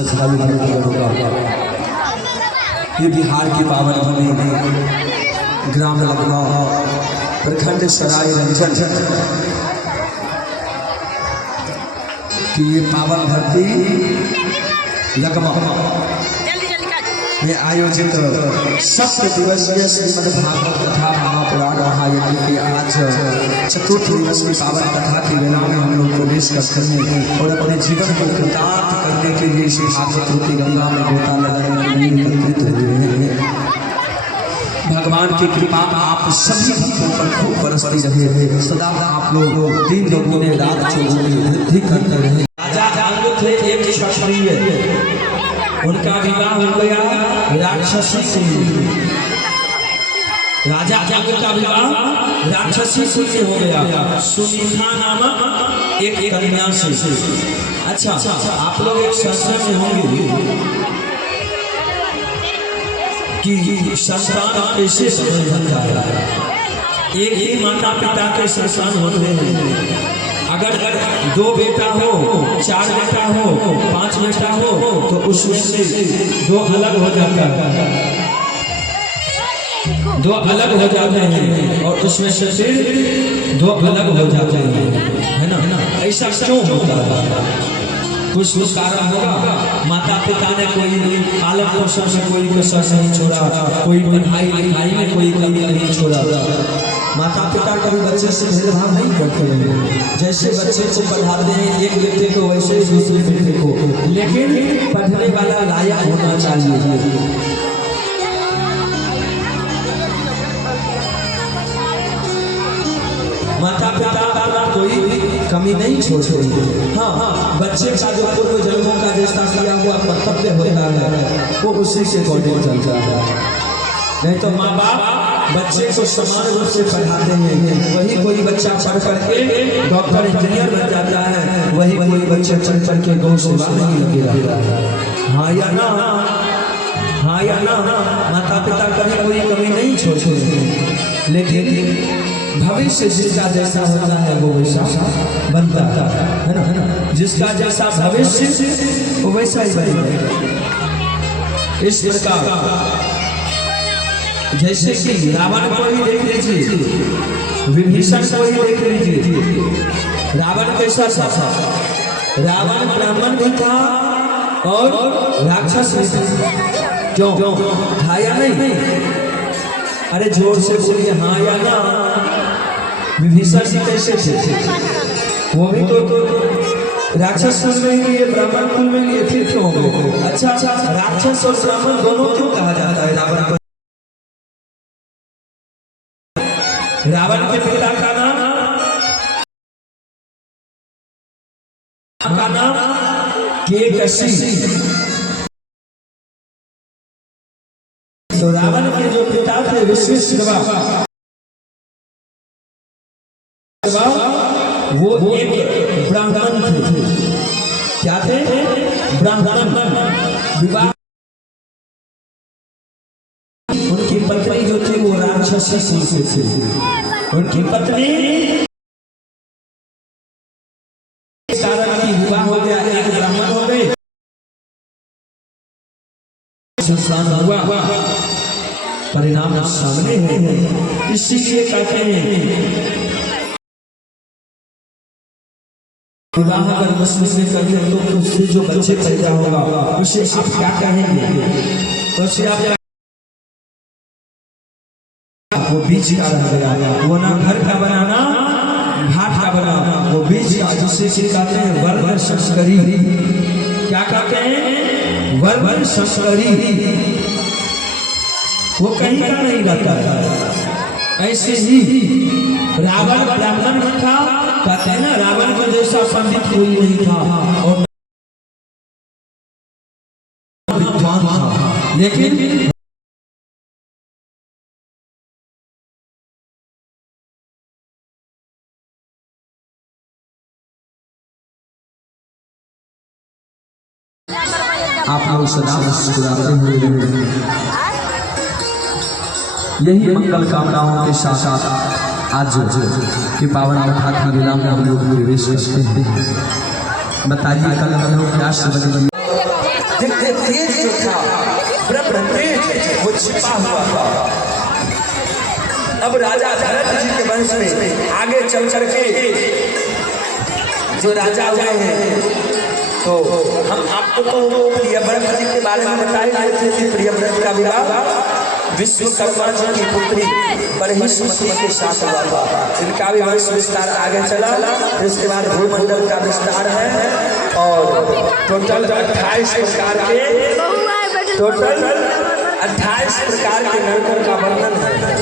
श्रद्धालु भक्तगणों का ये बिहार की पावन भूमि ग्राम लखनऊ प्रखंड सराय रंजन की ये पावन धरती लखनऊ में आयोजित 7 दिवसीय श्रीमद् भागवत कथा महापुराण महायज्ञ की आज चतुर्थ दिवस की पावन कथा की वेला में हम लोग प्रवेश करते हैं और अपने जीवन को कृतार्थ करने के लिए श्री भागवत रूपी गंगा में गोता लगाने के लिए एकत्रित हुए हैं। भगवान की कृपा आप सभी भक्तों पर खूब बरसती रहे, सदा आप लोग 3 लोगों ने रात चौगुनी वृद्धि करते रहे। राजा थे एक क्षत्रिय, उनका विवाह हो गया राक्षसी से। राजा का विवाह राक्षसी से हो गया सुनीता नामक एक कन्या से। अच्छा, आप लोग एक शास्त्र में होंगे कि संतान कैसे संबंध है। एक ही माता पिता के संतान होते हैं। अगर 2 बेटा हो, 4 बेटा हो, 5 बेटा हो तो उसमें से 2 अलग हो जाता है, 2 अलग हो जाते हैं और उसमें से फिर 2 अलग हो जाते हैं, है ना? ऐसा क्यों होता है? कुछ कारण होगा। माता पिता ने कोई पालन पोषण में कोई कसर नहीं छोड़ा, कोई पढ़ाई लिखाई में कोई कमी नहीं छोड़ा। माता पिता कभी बच्चे से भेदभाव नहीं करते हैं। जैसे बच्चे को पढ़ाते हैं एक बेटे को वैसे दूसरे बेटे को, लेकिन पढ़ने वाला लायक होना चाहिए। माता पिता का कोई कमी नहीं छोड़ते। हाँ, बच्चे का जो पूर्व जन्मों का जैसा किया हुआ कर्तव्य होता है वो उसी से अकॉर्डिंग चलता है। नहीं तो माँ बाप बच्चे को समान रूप से पढ़ाते हैं। वही कोई बच्चा पढ़ करके डॉक्टर इंजीनियर बन जाता है, वही कोई बच्चा पढ़ के गौ सेवा नहीं लगे रहता है। हाँ या ना? हाँ या ना? माता पिता कभी कोई कमी नहीं छोड़ते, लेकिन भविष्य जिसका जैसा होता है वो वैसा बनता है ना? जिसका जैसा भविष्य वो वैसा ही बनेगा। इस प्रकार जैसे कि रावण को ही देख लीजिए, विभीषण को ही देख लीजिए। रावण कैसा था? रावण ब्राह्मण भी था और राक्षस भी था। क्यों था या नहीं? अरे जोर से बोलिए हाँ या ना। विभीषण जी कैसे थे? वो भी तो राक्षस कुल में लिए, ब्राह्मण कुल में लिए, फिर क्यों हो गए? अच्छा, राक्षस और ब्राह्मण दोनों क्यों कहा जाता है रावण को? रावण के पिता का नाम केकसी। तो रावण के जो पिता थे विश्वश्रवा, वो एक ब्राह्मण थे। क्या थे? ब्राह्मण। विवाह उनकी पत्नी जो थी वो राक्षसी से थी। उनकी पत्नी कारण की विवाह हो गया, एक ब्राह्मण हो गए, संसार हुआ, परिणाम सामने है। इसीलिए कहते हैं विवाह अगर मुस्लिम से करें तो उससे जो बच्चे पैदा होगा उसे आप क्या कहेंगे? उसे आप वो बीज का रह गया, वो ना घर का बनाना घाट का बनाना, वो बीज का, जिसे कहते हैं वर्ग संस्करी। क्या कहते हैं? वर्ग संस्करी। वो कहीं का नहीं रहता है। ऐसे ही रावण ब्राह्मण था, कहते हैं ना रावण को जैसा पंडित कोई नहीं था और विद्वान था, लेकिन आप लोग सदा मुस्कुराते हुए यही मंगल कामनाओं के साथ साथ आज की पावन कथा की लीला में हम लोग प्रवेश करते हैं। बताइए कल हम लोग क्या जो था, ब्रह्म तेज वो छिपा हुआ था। अब राजा भरत जी के वंश में आगे चल करके जो राजा हुए हैं, तो हम आपको तो प्रियव्रत जी के बारे में बताए गए थे कि प्रियव्रत का विवाह विश्वकर्मा जी की पुत्री बरहिष्मती के साथ हुआ था। इनका भी वंश विस्तार आगे चला। इसके बाद भूमंडल का विस्तार है और टोटल 28 प्रकार के नरकों का वर्णन है।